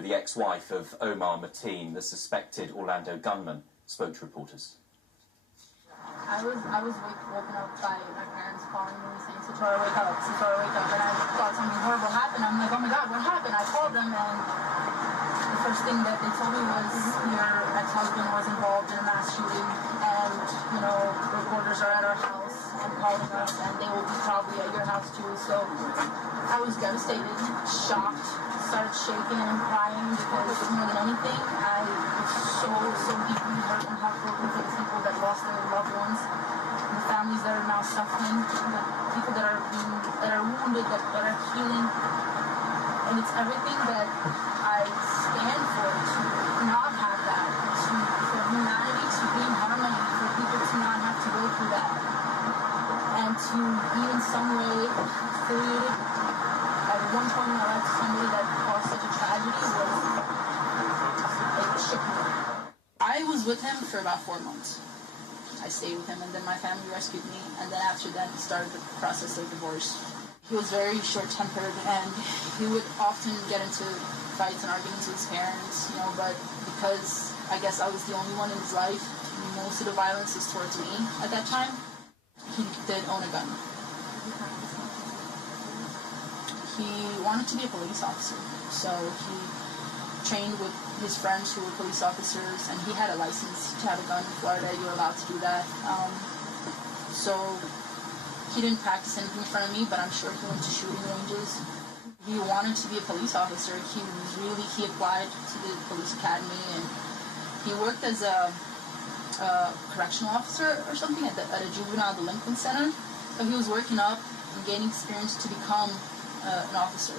ago, the ex-wife of OMAR MATEEN, the suspected Orlando gunman, spoke to reporters. I was woken up by my parents calling me saying, Satora, wake up, Satora, wake up. And I thought something horrible happened. I'm like, oh my God, what happened? I called them, and the first thing that they told me was your ex-husband was involved in a mass shooting, and, you know, reporters are at our house and calling us, and they will be probably at your house too. So I was devastated, shocked, started shaking and crying because more than anything, I was so deeply hurt and heartbroken for the people that lost their loved ones, the families that are now suffering, the people that are wounded, that are healing. And it's everything that I stand for, to not have that, for humanity to be in harmony, for people to not have to go through that, and to be in some way affiliated at one point in my life to somebody that caused such a tragedy it shook me. I was with him for about 4 months. I stayed with him, and then my family rescued me, and then after that started the process of divorce. He was very short-tempered, and he would often get into fights and arguments with his parents, you know, but because I guess I was the only one in his life, most of the violence was towards me at that time. He did own a gun. He wanted to be a police officer, so he trained with his friends who were police officers, and he had a license to have a gun in Florida. You were allowed to do that. So he didn't practice anything in front of me, but I'm sure he went to shooting ranges. He wanted to be a police officer. He applied to the police academy, and he worked as a correctional officer or something at a juvenile delinquent center. So he was working up and gaining experience to become an officer.